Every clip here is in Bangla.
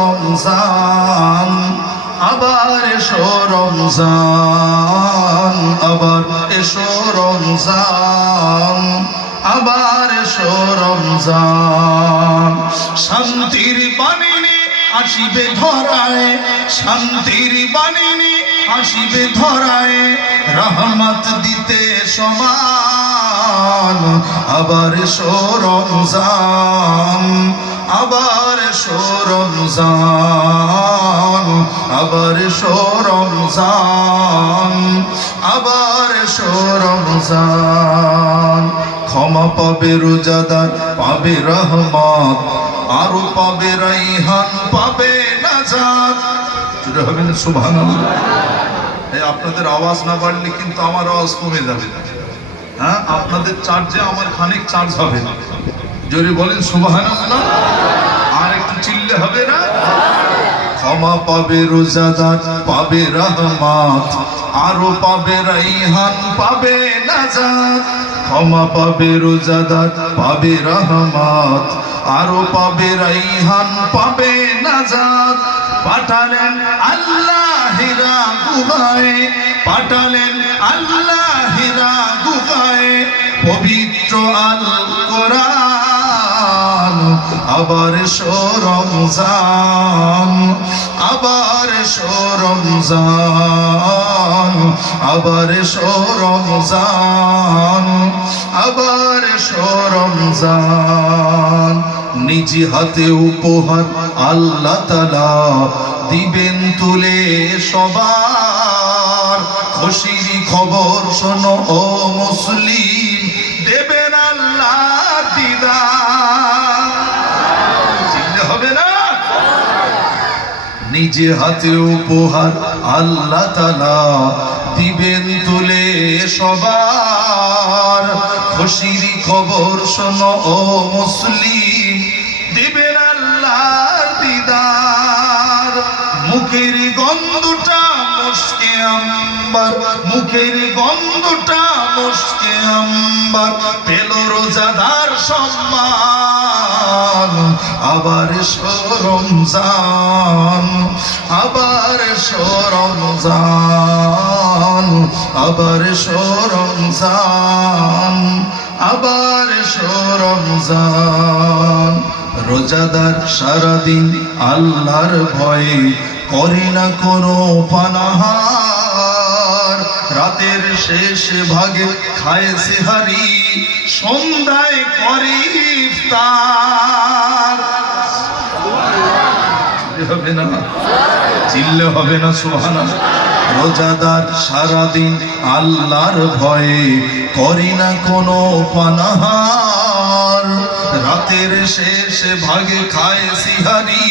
রমজান, আবার এসো রমজান, আবার এসো রমজান, আবার এসো রমজান। শান্তির বাণী নিয়ে আসিবে ধরায়, শান্তির বাণী নিয়ে আসিবে ধরায়, রহমত দিতে সমান। আবার এসো রমজান, আবার এসো রমজান, আবার এসো রমজান, আবার এসো রমজান। ক্ষমা পাবে রোজাদার, পাবে রহমত, আরো পাবে রাইহান, পাবে নাজাত। যেটা হবে না সুবহানাল্লাহ। আপনাদের আওয়াজ না বাড়লে কিন্তু আমার আওয়াজ কমে যাবে। হ্যাঁ, আপনাদের চার্জে আমার খানিক চার্জ হবে না। জোরে বলেন সুবহানাল্লাহ। আর একটু চিল্লে হবে না? ক্ষমা পাবে রোজাদার, পাবে রহমত, আরো পাবে রাইহান, পাবে নাজাত। ক্ষমা পাবে রোজাদার, পাবে রহমত, আরো পাবে রাইহান, পাবে নাজাত। পাঠালেন আল্লাহিরা গুহায়, পাঠালেন আল্লাহিরা গুহায় পবিত্র আল কোরআন। আবার এসো রমজান, আবার এসো রমজান, আবার এসো রমজান, আবার এসো রমজান। নিজ হাতে উপহার আল্লাহ তাআলা দিবেন তুলে সবার। খুশির খবর শোনো ও মুসলিম, দেবেন আল্লাহর দিদার। চিনতে হবে না? নিজে হাতে উপহার আল্লাহ তাআলা দিবেন তুলে সবার। খুশির খবর শোনো ও মুসলিম, দিবেন আল্লাহর দিদার। মুখের গন্ধটা মুশকে আম্বার, মুখের গন্ধটা মুশকে আম্বার, পেল রোজাদার সম্মান। আবার এসো রমজান, আবার এসো রমজান, আবার এসো রমজান, আবার এসো রমজান। রোজাদার সারাদিন আল্লাহর ভয়ে করে না কোনো পানাহার। রাতের শেষ ভাগে খায় সেহারি, সন্ধ্যায় করে ইফতার। হবে না? চিল্লে হবে না সুবহানাল্লাহ। রোজাদার সারাদিন আল্লাহর ভয়ে করে না কোনো পানাহার। রাতের শেষ ভাগে খায় সিহারি,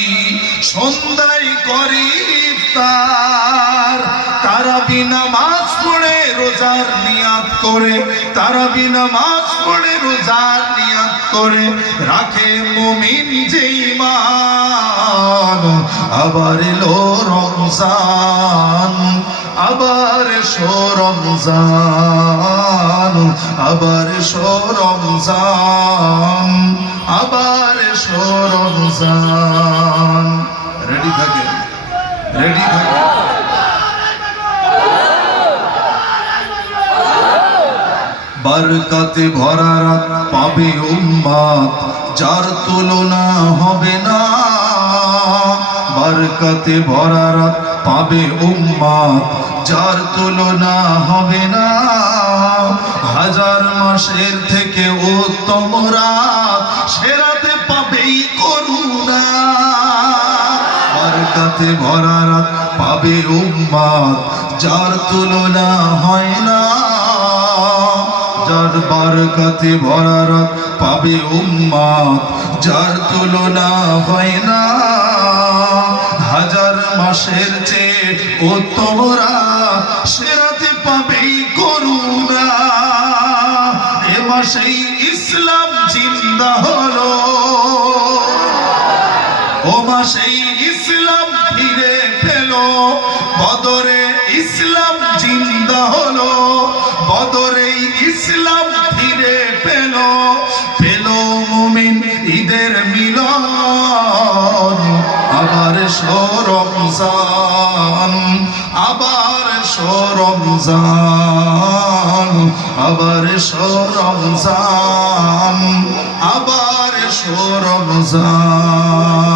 সন্ধ্যায় করে ইফতার। তারাবি নামাজ পড়ে রোজার নিয়াত করে, তারাবি নামাজ পড়ে রোজার নিয়াত করে রাখে মুমিন যে ঈমান। আবার এলো রমজান, আবার এসো রমজান, আবার এসো রমজান, আবার এসো রমজান। রেডি থাকে, রেডি থাকে। বরকতে ভরা রাত পাবে উম্মত, যার তুলনা হবে না। বরকতে ভরা রাত পাবে উম্মত, যার তুলনা হবে না। হাজার মাসের থেকে উত্তম রাত, সে রাতে পাবেই করুণা। বরকতে ভরা রাত পাবে উম্মত, যার তুলনা হয় না। যার বরকতে ভরা রাত পাবে উম্মত, যার তুলনা হয় না। হাজার মাসের চেয়ে উত্তম রাত, সে রাতে পাবেই করুণা। এ মাসেই ইসলাম জিন্দা হলো, ও মাসেই ইসলাম ফিরে পেল। বদরে ইসলাম জিন্দা হলো, বদরে ইসলাম ফিরে পেল। পেল মুমিন ঈদের মিলন, আবার রমজান, আবার রমজান, আবার রমজান, আবার রমজান।